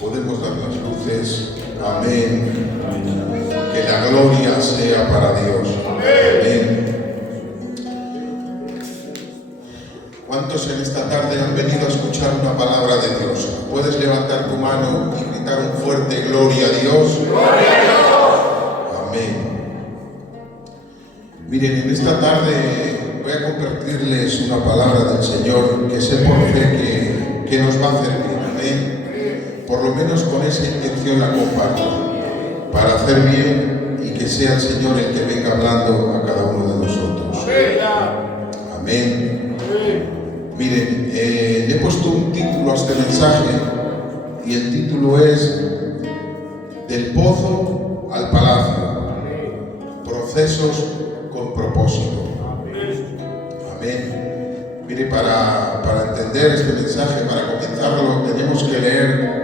Podemos dar las luces. Amén. Que la gloria sea para Dios. Amén. ¿Cuántos en esta tarde han venido a escuchar una palabra de Dios? ¿Puedes levantar tu mano y gritar un fuerte gloria a Dios? ¡Gloria a Dios! Amén. Miren, en esta tarde voy a compartirles una palabra del Señor que sé por fe que nos va a hacer bien. Amén. Por lo menos con esa intención la comparto. Para hacer bien y que sea el Señor el que venga hablando a cada uno de nosotros. Amén. Miren, le he puesto un título a este mensaje y el título es Del pozo al palacio, procesos con propósito. Amén. Mire, para entender este mensaje, para comenzarlo, tenemos que leer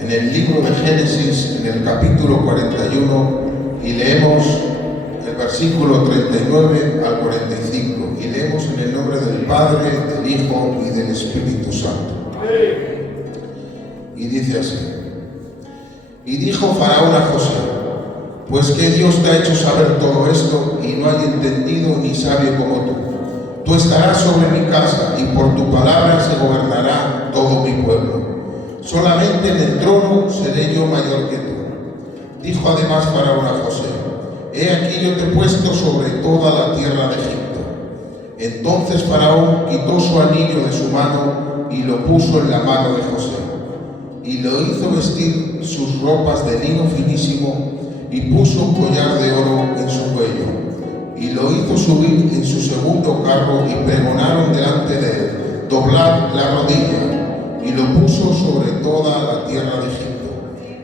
en el libro de Génesis, en el capítulo 41, y leemos el versículo 39 al 45, y leemos en el nombre del Padre, del Hijo y del Espíritu Santo. Y dice así: Y dijo Faraón a José: Pues que Dios te ha hecho saber todo esto, y no hay entendido ni sabio como tú. Tú estarás sobre mi casa, y por tu palabra se gobernará todo mi pueblo. Solamente en el trono seré yo mayor que tú. Dijo además Faraón a José: He aquí yo te he puesto sobre toda la tierra de Egipto. Entonces Faraón quitó su anillo de su mano y lo puso en la mano de José, y lo hizo vestir sus ropas de lino finísimo, y puso un collar de oro en su cuello, y lo hizo subir en su segundo carro, y pregonaron delante de él: Doblad la rodilla, y lo puso sobre toda la tierra de Egipto.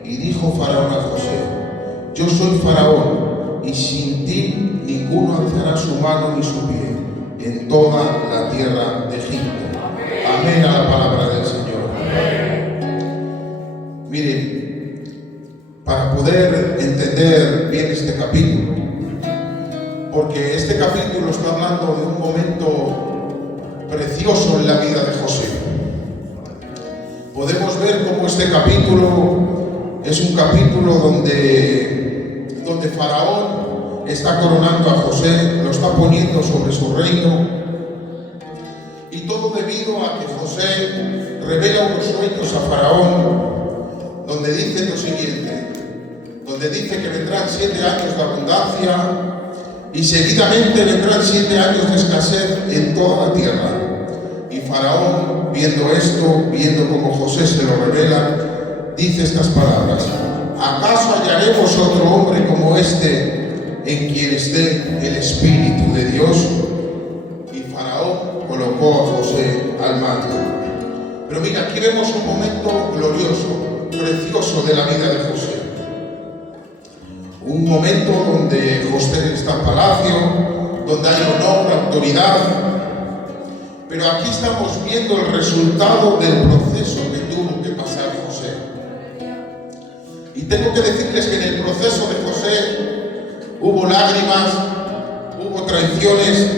Y dijo Faraón a José: Yo soy Faraón, y sin ti ninguno alzará su mano ni su pie en toda la tierra de Egipto. Amén a la palabra del Señor. Miren, para poder entender bien este capítulo, porque este capítulo está hablando de un momento precioso en la vida de José. Podemos ver cómo este capítulo es un capítulo donde Faraón está coronando a José, lo está poniendo sobre su reino, y todo debido a que José revela unos sueños a Faraón, donde dice lo siguiente, donde dice que vendrán 7 años de abundancia y seguidamente vendrán 7 años de escasez en toda la tierra. Y Faraón, viendo esto, viendo cómo José se lo revela, dice estas palabras: ¿Acaso hallaremos otro hombre como este en quien esté el Espíritu de Dios? Y Faraón colocó a José al mando. Pero mira, aquí vemos un momento glorioso, precioso de la vida de José. Un momento donde José está en palacio, donde hay honor, autoridad. Pero aquí estamos viendo el resultado del proceso que tuvo que pasar José. Y tengo que decirles que en el proceso de José hubo lágrimas, hubo traiciones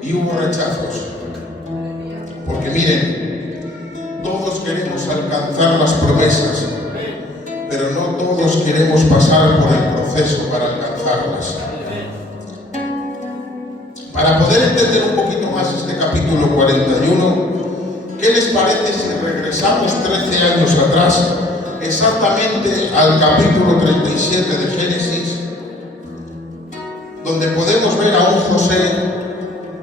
y hubo rechazos. Porque miren, todos queremos alcanzar las promesas, pero no todos queremos pasar por el proceso para alcanzarlas. Para poder entender un poquito más este capítulo 41, ¿qué les parece si regresamos 13 años atrás, exactamente al capítulo 37 de Génesis, donde podemos ver a un José,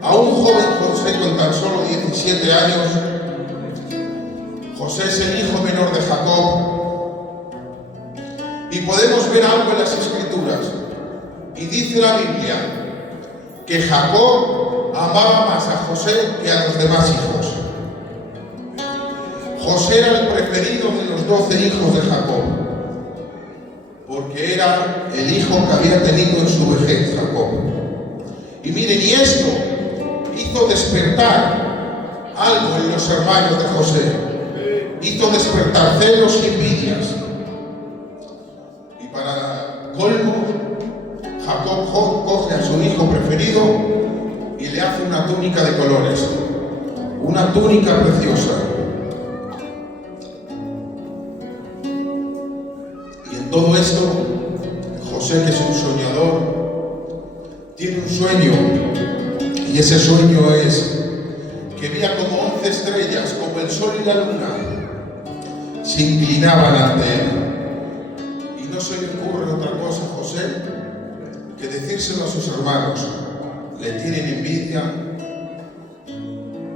a un joven José con tan solo 17 años? José es el hijo menor de Jacob, y podemos ver algo en las Escrituras, y dice la Biblia que Jacob amaba más a José que a los demás hijos. José era el preferido de los 12 hijos de Jacob, porque era el hijo que había tenido en su vejez Jacob. Y miren, y esto hizo despertar algo en los hermanos de José, hizo despertar celos y envidias. Y para colmo, Jacob coge a su hijo preferido y le hace una túnica de colores, una túnica preciosa. todo esto, José, que es un soñador, tiene un sueño, y ese sueño es que veía como 11 estrellas, como el sol y la luna, se inclinaban ante él. Y no se le ocurre otra cosa, José, que decírselo a sus hermanos. Le tienen envidia,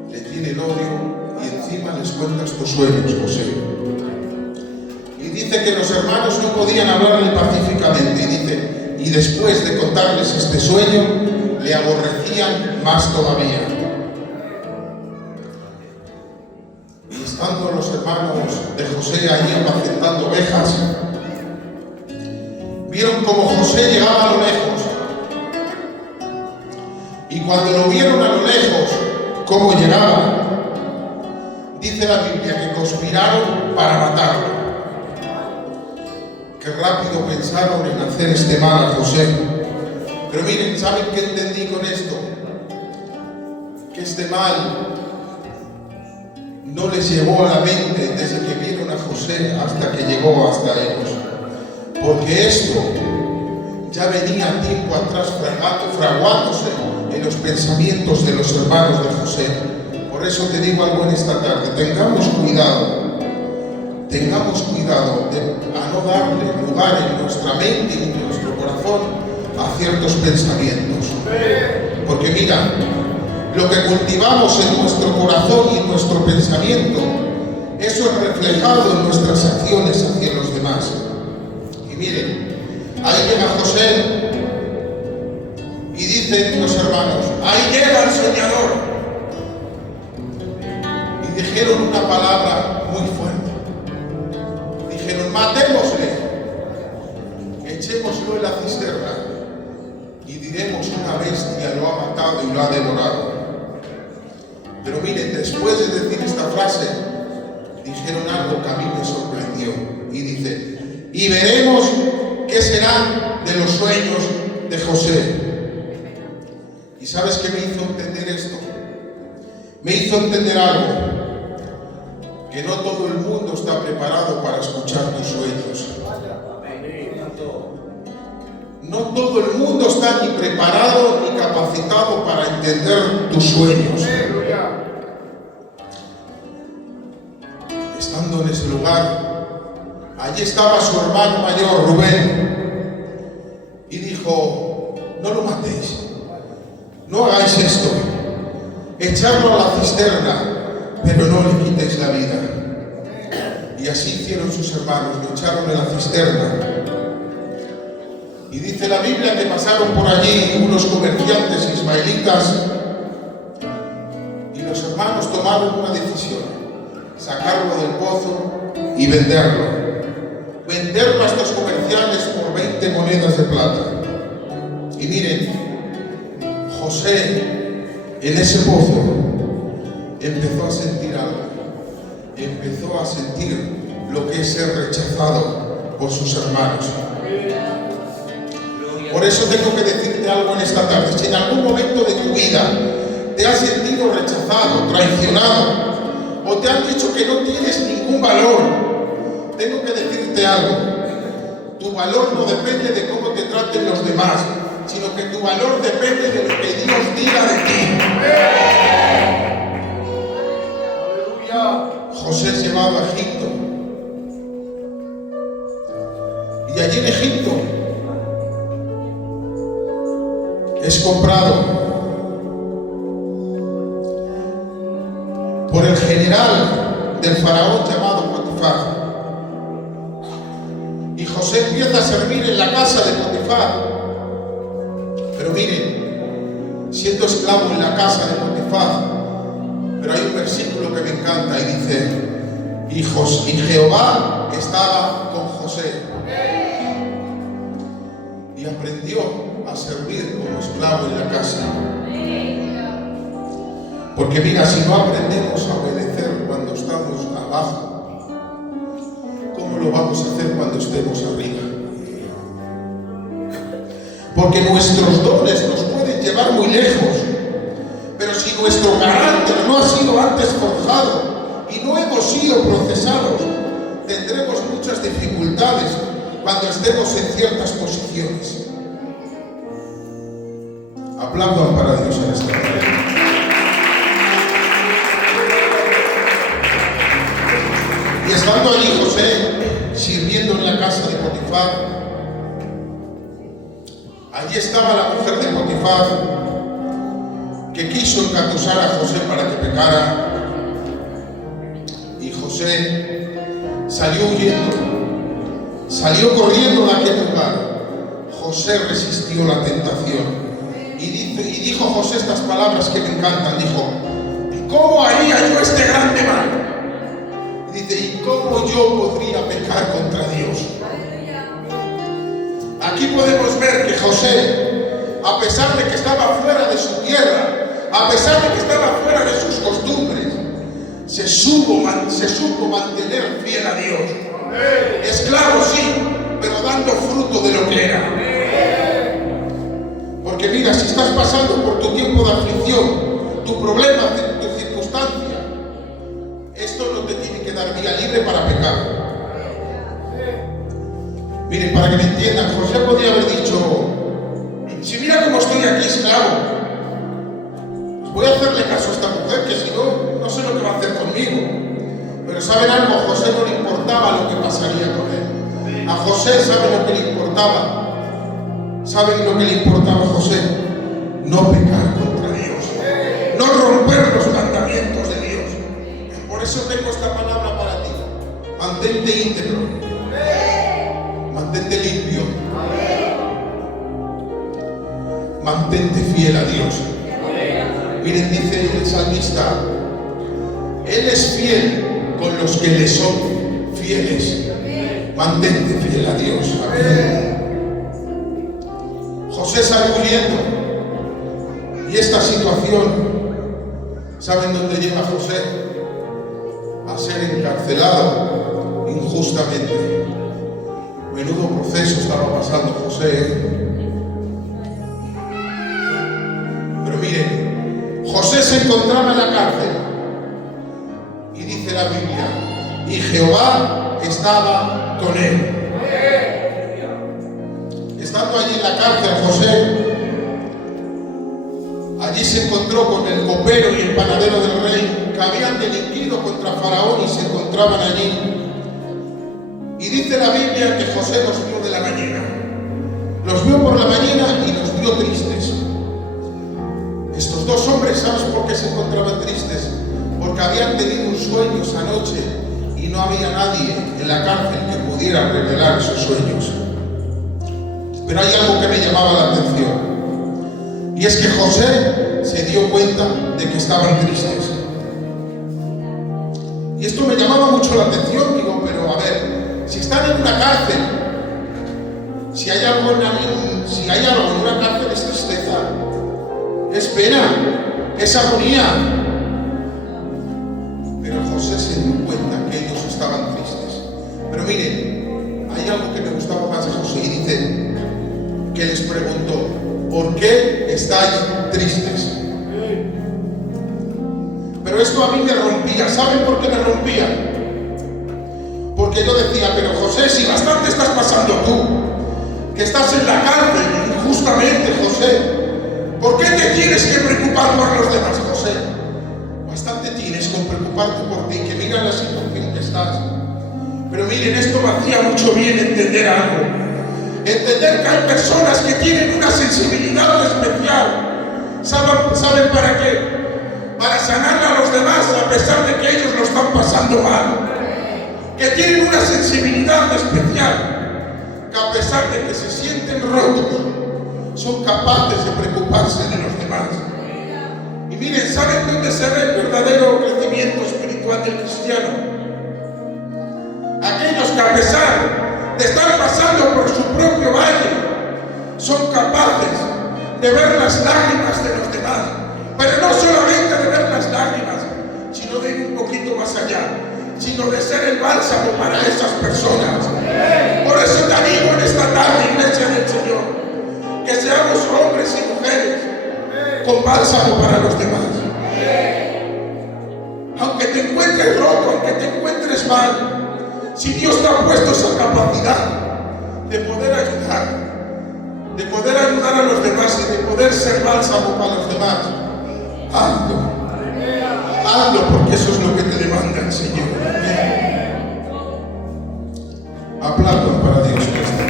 le tienen odio, y encima les cuenta estos sueños, José. Y dice que los hermanos no podían hablarle pacíficamente, y dice, y después de contarles este sueño, le aborrecían más todavía. Y estando los hermanos de José allí apacentando ovejas, vieron como José llegaba a lo lejos. Y cuando lo vieron a lo lejos, cómo llegaba, dice la Biblia que conspiraron para matarlo. Qué rápido pensaron en hacer este mal a José. Pero miren, ¿saben qué entendí con esto? Que este mal no les llegó a la mente desde que vieron a José hasta que llegó hasta ellos. Porque esto ya venía tiempo atrás fraguándose en los pensamientos de los hermanos de José. Por eso te digo algo en esta tarde: tengamos cuidado a no darle lugar en nuestra mente y en nuestro corazón a ciertos pensamientos. Porque mira, lo que cultivamos en nuestro corazón y en nuestro pensamiento, eso es reflejado en nuestras acciones hacia los demás. Y miren, ahí llega José y dicen los hermanos, ahí llega el soñador. Y dijeron una palabra muy fuerte. Dijeron, matémosle, echémoslo en la cisterna y diremos, una bestia lo ha matado y lo ha devorado. Pero miren, después de decir esta frase, dijeron algo que a mí me sorprendió. Y dice, y veremos qué serán de los sueños de José. ¿Y sabes qué me hizo entender esto? Me hizo entender algo, que no todo el mundo está preparado para escuchar tus sueños. No todo el mundo está ni preparado ni capacitado para entender tus sueños. Estando en ese lugar, allí estaba su hermano mayor, Rubén, y dijo, no lo matéis, no hagáis esto, echadlo a la cisterna, pero no le quitéis la vida. Y así hicieron sus hermanos, lo echaron en la cisterna. Y dice la Biblia que pasaron por allí unos comerciantes ismaelitas y los hermanos tomaron una decisión: sacarlo del pozo y venderlo. Venderlo a estos comerciantes por 20 monedas de plata. Y miren, José en ese pozo empezó a sentir algo. Empezó a sentir lo que es ser rechazado por sus hermanos. Por eso tengo que decirte algo en esta tarde. Si en algún momento de tu vida te has sentido rechazado, traicionado, o te han dicho que no tienes ningún valor, tengo que decirte algo. Tu valor no depende de cómo te traten los demás, sino que tu valor depende de lo que Dios diga de ti. José es llevado a Egipto. Y allí en Egipto es comprado por el general del faraón llamado Potifar. Y José empieza a servir en la casa de Potifar. Pero miren, siendo esclavo en la casa de Potifar, pero hay un versículo que me encanta y dice, y Jehová estaba con José. Y aprendió a servir como esclavo en la casa. Porque mira, si no aprendemos a obedecer cuando estamos abajo, ¿cómo lo vamos a hacer cuando estemos arriba? Porque nuestros dones nos pueden llevar muy lejos, pero si nuestro carácter no ha sido antes forjado y no hemos sido procesados, tendremos muchas dificultades cuando estemos en ciertas posiciones. Aplaudan para Dios en esta hora. Y estando allí José, sirviendo en la casa de Potifar, allí estaba la mujer de Potifar, que quiso engatusar a José para que pecara, y José salió huyendo, salió corriendo de aquel lugar. José resistió la tentación y dijo José estas palabras que me encantan. Dijo: ¿y cómo haría yo este grande mal? Dice: ¿y cómo yo podría pecar contra Dios? Aquí podemos ver que José, a pesar de que estaba fuera de su tierra, a pesar de que estaba fuera de sus costumbres, se supo mantener fiel a Dios. Esclavo sí, pero dando fruto de lo que era. Porque mira, si estás pasando por tu tiempo de aflicción, tu problema, tu circunstancia, esto no te tiene que dar vía libre para pecar. Miren, para que me entiendan, José podía haber dicho: si mira cómo estoy aquí esclavo, voy a hacerle caso a esta mujer, que si no, no sé lo que va a hacer conmigo. Pero ¿saben algo? A José no le importaba lo que pasaría con él. A José, ¿saben lo que le importaba? ¿Saben lo que le importaba a José? No pecar contra Dios, no romper los mandamientos de Dios. Por eso tengo esta palabra para ti: mantente íntegro, mantente limpio, mantente fiel a Dios. Miren, dice el salmista: Él es fiel con los que le son fieles. Mantente fiel a Dios. Amén. José salió huyendo, y esta situación, ¿saben dónde lleva a José? A ser encarcelado injustamente. Menudo proceso estaba pasando José. Pero miren, José se encontraba en la cárcel, y dice la Biblia: y Jehová estaba con él. Estando allí en la cárcel José, allí se encontró con el copero y el panadero del rey, que habían delinquido contra Faraón y se encontraban allí. Y dice la Biblia que José los vio de la mañana. Los vio por la mañana y los vio tristes. Estos dos hombres, ¿sabes por qué se encontraban tristes? Porque habían tenido un sueño esa noche y no había nadie en la cárcel que pudiera revelar esos sueños. Pero hay algo que me llamaba la atención, y es que José se dio cuenta de que estaban tristes. Y esto me llamaba mucho la atención. Digo, pero a ver, si están en una cárcel, si hay algo en una cárcel, es tristeza, es pena, es agonía. Pero José se dio cuenta que ellos estaban tristes. Pero miren, hay algo que me gustaba más de José, y dice que les preguntó: ¿por qué estáis tristes? Pero esto a mí me rompía. ¿Saben por qué me rompía? Porque yo decía: pero José, si bastante estás pasando tú, que estás en la cárcel injustamente, José, ¿por qué te tienes que preocupar por los demás, José? Bastante tienes con preocuparte por ti, que mira la situación que estás. Pero miren, esto me hacía mucho bien entender algo. Entender que hay personas que tienen una sensibilidad especial. ¿Saben para qué? Para sanar a los demás a pesar de que ellos lo están pasando mal. Que tienen una sensibilidad especial, que a pesar de que se sienten rotos, son capaces de preocuparse de los demás. Y miren, ¿saben dónde se ve el verdadero crecimiento espiritual del cristiano? Aquellos que a pesar de estar pasando por su propio valle, son capaces de ver las lágrimas de los demás. Pero no solamente de ver las lágrimas, sino de ir un poquito más allá, sino de ser el bálsamo para esas personas. Por eso te animo en esta tarde, iglesia del Señor, que seamos hombres y mujeres con bálsamo para los demás. Aunque te encuentres roto, aunque te encuentres mal, si Dios te ha puesto esa capacidad, de poder ayudar a los demás y de poder ser bálsamo para los demás, hazlo. Hazlo, porque eso es lo que te demanda el Señor. Aplaudan para Dios que está.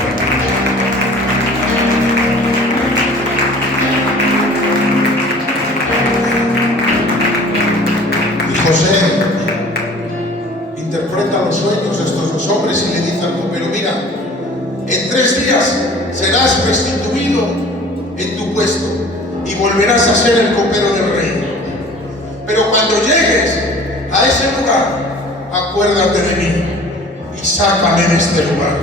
Y José interpreta los sueños de estos dos hombres y le dice al copero: mira, en 3 días serás restituido en tu puesto y volverás a ser el copero del rey. Pero cuando llegues a ese lugar, acuérdate de mí y sácame de este lugar.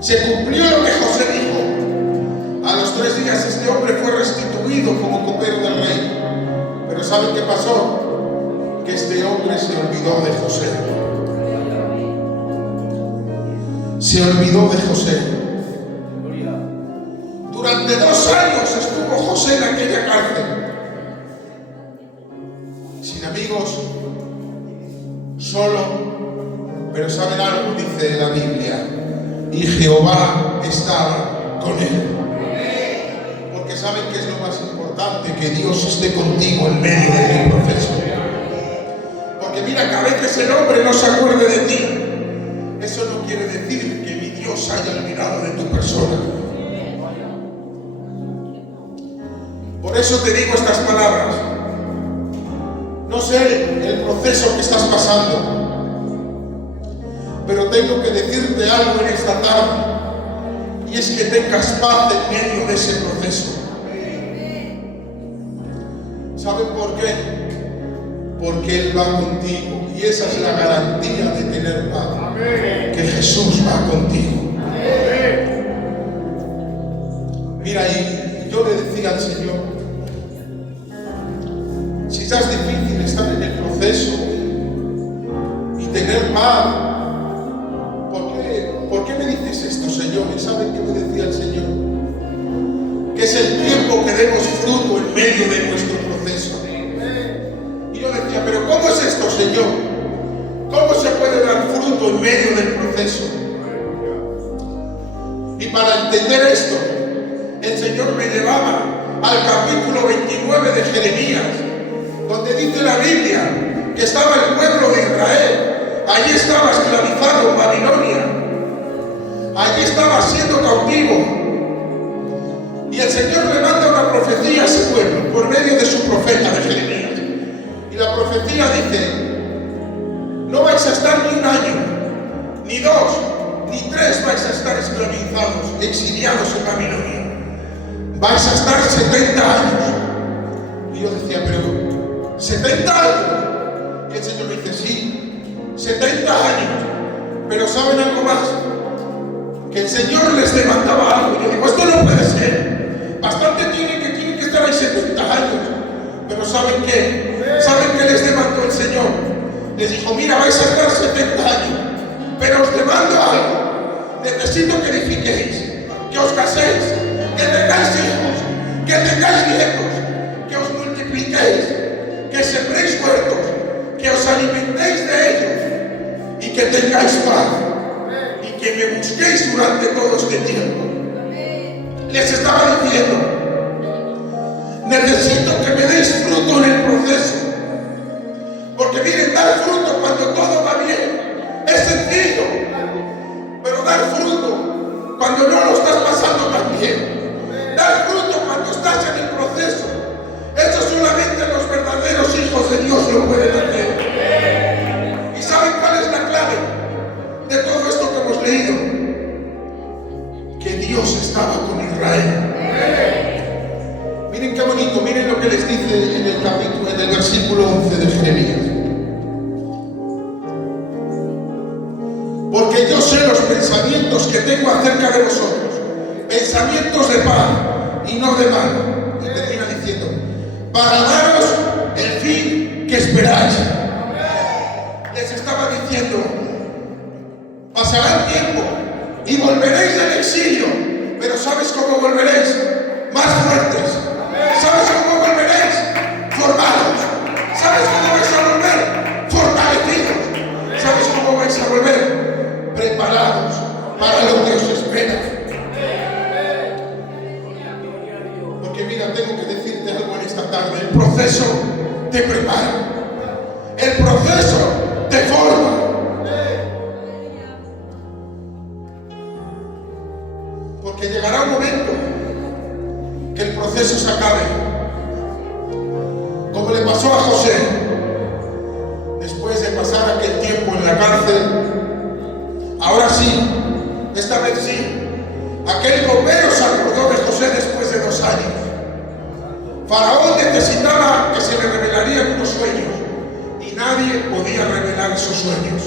Se cumplió lo que José dijo. A los 3 días este hombre fue restituido como copero del rey. Pero ¿saben qué pasó? Que este hombre se olvidó de José. Se olvidó de José. Durante 2 años estuvo José en aquella cárcel. Sin amigos, solo, pero ¿saben algo? Dice la Biblia: y Jehová estaba con él. Porque ¿saben qué es lo más importante? Que Dios esté contigo en medio de tu proceso. Porque mira, que a veces el hombre no se acuerde de ti. Eso no quiere decir que mi Dios haya olvidado de tu persona. Por eso te digo estas palabras. No sé el proceso que estás pasando, pero tengo que decirte algo en esta tarde, y es que tengas paz en medio de ese proceso. ¿Saben por qué? Porque Él va contigo, y esa es la garantía de tener paz, que Jesús va contigo. Mira, y yo le decía al Señor: si ya es difícil estar en el proceso y tener paz, ¿por qué me dices esto, Señor? ¿Y saben qué me decía el Señor? Que es el tiempo que demos fruto en medio de nuestro proceso. Y yo decía: ¿pero cómo es esto, Señor? ¿Cómo se puede dar fruto en medio del proceso? Y para entender esto, el Señor me llevaba al capítulo 29 de Jeremías, donde dice la Biblia que estaba el pueblo de Israel. Allí estaba esclavizado en Babilonia. Allí estaba siendo cautivo. Y el Señor le manda una profecía a ese pueblo por medio de su profeta de Jeremías. Y la profecía dice: no vais a estar ni 1 año, ni 2, ni 3 vais a estar esclavizados, exiliados en Babilonia. Vais a estar 70 años. Y yo decía: pero 70 años. Y el Señor me dice: sí, 70 años. Pero ¿saben algo más? Que el Señor les demandaba algo. Y yo digo: esto no puede ser. Bastante tienen que estar ahí 70 años. Pero ¿saben qué? ¿Saben qué les demandó el Señor? Les dijo: mira, vais a estar 70 años, pero os demando algo. Necesito que edifiquéis, que os caséis, que tengáis hijos, que tengáis nietos, que os multipliquéis, que sembréis huertos, que os alimentéis de ellos y que tengáis paz y que me busquéis durante todo este tiempo. Les estaba diciendo: necesito que me deis fruto en el proceso, porque miren, dar fruto cuando todo va bien es sencillo, pero dar fruto cuando no lo estás pasando tan bien, dar fruto cuando estás en el proceso, eso solamente los verdaderos hijos de Dios lo pueden hacer. ¿Y saben cuál es la clave de todo esto que hemos leído? Que Dios estaba con Israel. Miren qué bonito, miren lo que les dice en el versículo 11 de Jeremías. Porque yo sé los pensamientos que tengo acerca de vosotros, pensamientos de paz y no de mal. Y termina diciendo: para daros el fin que esperáis. Les estaba diciendo: pasará el tiempo y volveréis del exilio, pero ¿sabes cómo volveréis? Más fuertes. ¿Sabes cómo volveréis? Formados. ¿Sabes cómo vais a volver? Fortalecidos. ¿Sabes cómo vais a volver? Preparados para lo que os necesitaba que se le revelarían unos sueños y nadie podía revelar esos sueños.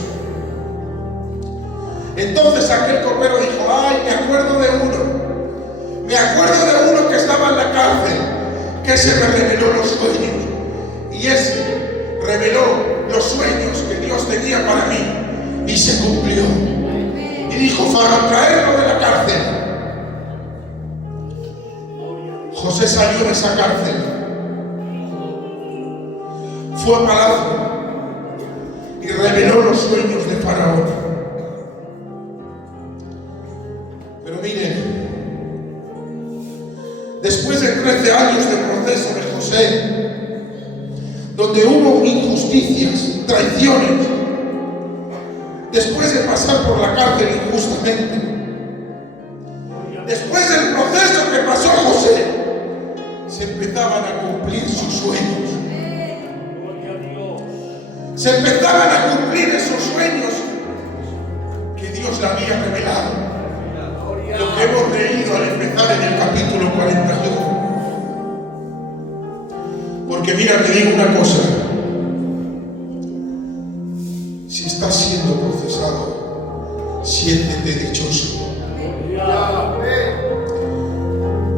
Entonces aquel copero dijo: ay, me acuerdo de uno que estaba en la cárcel, que se me reveló los sueños, y ese reveló los sueños que Dios tenía para mí y se cumplió. Y dijo: para traerlo de la cárcel. José salió de esa cárcel, fue a palacio y reveló los sueños de Faraón. Pero miren, después de 13 años de proceso de José, donde hubo injusticias, traiciones, después de pasar por la cárcel injustamente, después del proceso que pasó José, se empezaban a cumplir sus sueños. Se empezaban a cumplir esos sueños que Dios le había revelado. Lo que hemos leído al empezar en el capítulo 41. Porque mira, te digo una cosa: si estás siendo procesado, siéntete dichoso.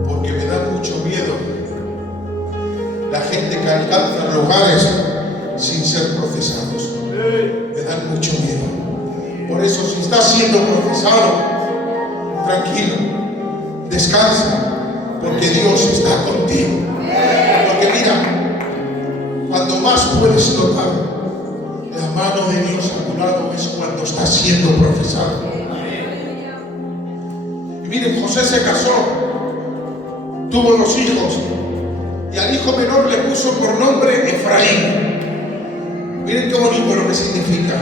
Porque me da mucho miedo la gente que alcanza lugares sin ser procesados. Me da mucho miedo. Por eso, si estás siendo procesado, tranquilo, descansa, porque Dios está contigo. Porque mira, cuando más puedes notar la mano de Dios a tu lado es cuando estás siendo procesado. Y miren, José se casó, tuvo 2 hijos, y al hijo menor le puso por nombre Efraín. Miren qué bonito lo que significa: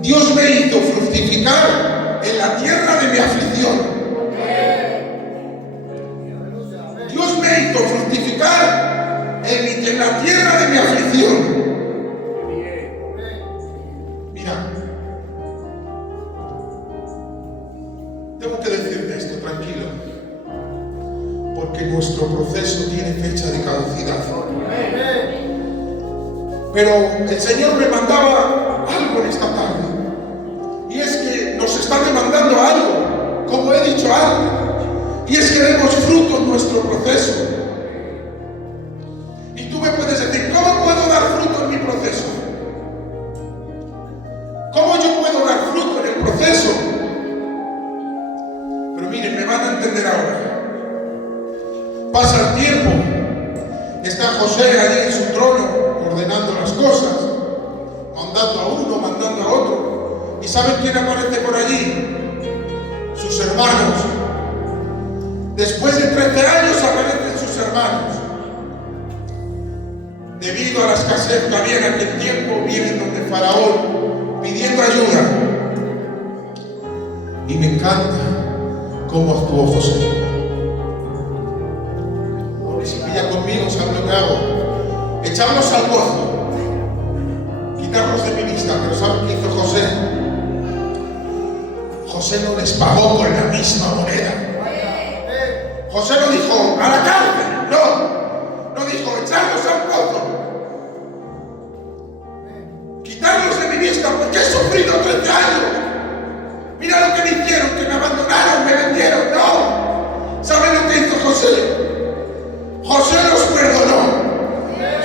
Dios me hizo fructificar en la tierra de mi aflicción. Dios me hizo fructificar en la tierra de mi aflicción. Mira, tengo que decirte esto, tranquilo, porque nuestro proceso tiene fecha de caducidad. Pero el Señor me mandaba algo en esta tarde, y es que nos está demandando algo, como he dicho antes, y es que demos fruto en nuestro proceso. Y tú me puedes decir: ¿cómo puedo dar fruto en mi proceso? ¿Cómo yo puedo dar fruto en el proceso? Pero miren, me van a entender ahora. Pasa el tiempo, está José allí en su trono ordenando las cosas, mandando a uno, mandando a otro. ¿Y saben quién aparece por allí? Sus hermanos. Después de 13 años aparecen sus hermanos. Debido a la escasez que había en aquel tiempo, vienen donde Faraón pidiendo ayuda. Y me encanta cómo actuó José. Porque si pilla conmigo, ¿saben lo que hago? Echarlos al gozo, quitarlos de mi vista. Pero ¿saben qué hizo José? José no les pagó con la misma moneda. José no dijo: a la cárcel. No dijo: echarlos al gozo, quitarlos de mi vista, porque he sufrido 30 años. Mira lo que me hicieron, que me abandonaron, me vendieron. No. ¿Saben lo que hizo José? José los perdonó.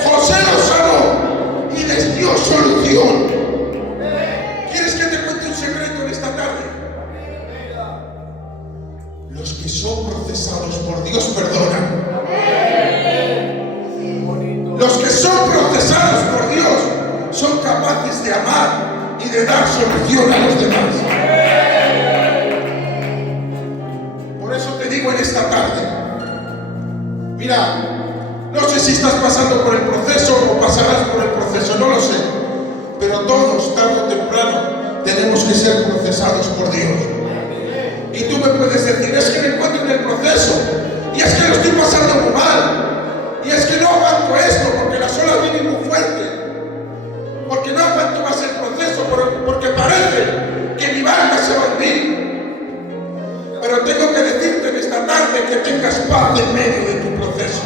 José los amó y les dio solución. ¿Quieres que te cuente un secreto en esta tarde? Los que son procesados por Dios perdonan. Los que son procesados por Dios son capaces de amar y de dar solución a los demás. Por eso te digo en esta tarde, mira, no sé si estás pasando por el proceso o pasarás por el proceso, no lo sé, pero todos, tarde o temprano, tenemos que ser procesados por Dios. Y tú me puedes decir: es que me encuentro en el proceso, y es que lo estoy pasando muy mal, y es que no aguanto esto porque las olas vienen muy fuertes, porque no aguanto más el proceso, porque parece que mi barca se va a hundir. Pero tengo que decirte en esta tarde que tengas paz en medio de tu proceso.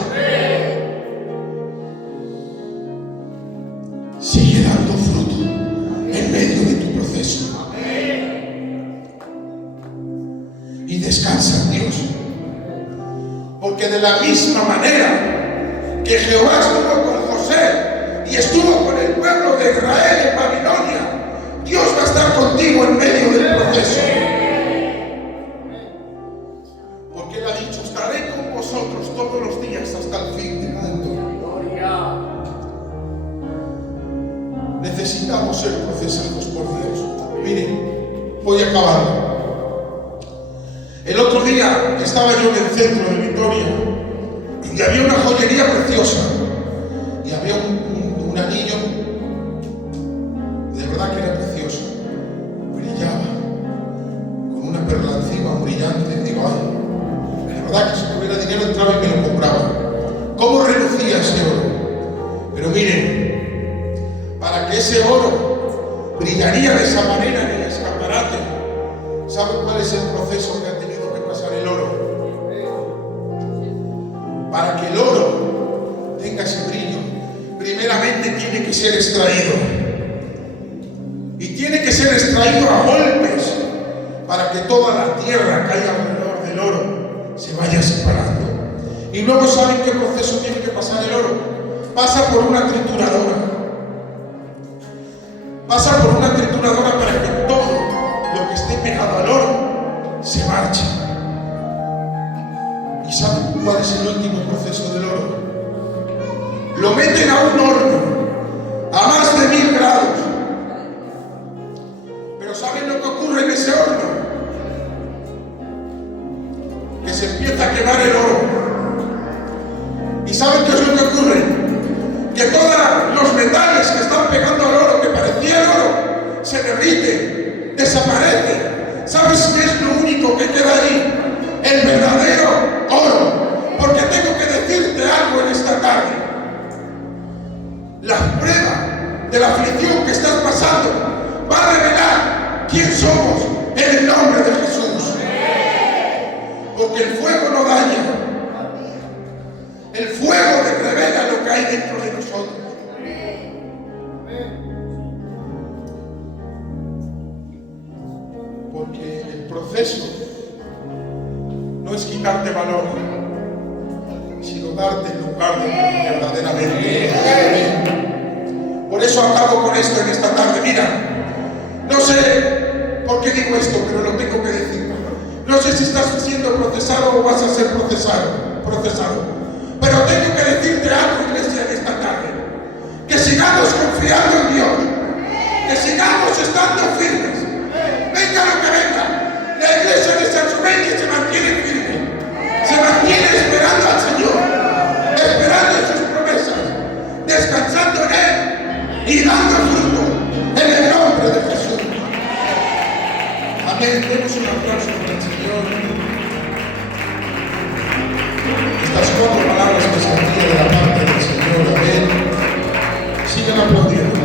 Porque de la misma manera que Jehová estuvo con José y estuvo con el pueblo de Israel en Babilonia, Dios va a estar contigo en medio del proceso. Porque Él ha dicho, estaré con vosotros todos los días hasta el fin del mundo. Necesitamos ser procesados por Dios. Miren, voy a acabar. El otro día estaba yo en el centro de Vitoria y había una joyería preciosa y había un anillo, de verdad que era precioso, brillaba con una perla encima brillante. Digo, ay, de verdad que si tuviera dinero entraba y me lo compraba. ¿Cómo relucía ese oro? Pero miren, para que ese oro brillaría de esa manera en el escaparate, ¿saben cuál es el proceso que ha tenido que pasar el oro? Para que el oro tenga ese brillo, primeramente tiene que ser extraído. Y tiene que ser extraído a golpes para que toda la tierra que hay alrededor del oro se vaya separando. Y luego, ¿saben qué proceso tiene que pasar el oro? Pasa por una trituradora. Pasa por una trituradora para que todo lo que esté pegado al oro se marche. ¿Y saben cuál es el último proceso del oro? Lo meten a un horno a más de 1000 grados. Pero ¿saben lo que ocurre en ese horno? Que se empieza a quemar el oro. ¿Y saben qué es lo que ocurre? Que todos los metales que están pegando al oro, que parecía el oro, se derriten, desaparecen. ¿Sabes qué es lo único que queda ahí? El verdadero oro. Porque tengo que decirte algo en esta tarde. La prueba de la aflicción que estás pasando va a revelar quién somos en el nombre de Jesús. Porque el fuego no daña. El fuego te revela lo que hay dentro de nosotros. Porque el proceso no es quitarte valor, sino darte el lugar de verdaderamente. Por eso acabo con esto en esta tarde. Mira, no sé por qué digo esto, pero lo tengo que decir. No sé si estás siendo procesado o vas a ser procesado. Pero tengo que decirte algo, iglesia, en esta tarde. Que sigamos confiando en Dios. Que sigamos estando firmes. Venga lo que venga. La iglesia de San Xumeque se mantiene firme. Se mantiene esperando al Señor. Esperando en sus promesas. Descansando en Él. Y dando fruto. En el nombre de Jesús. Amén. Demos un aplauso para el Señor. Estas 4 palabras que se envían de la parte del Señor. Amén. Sigan aplaudiendo.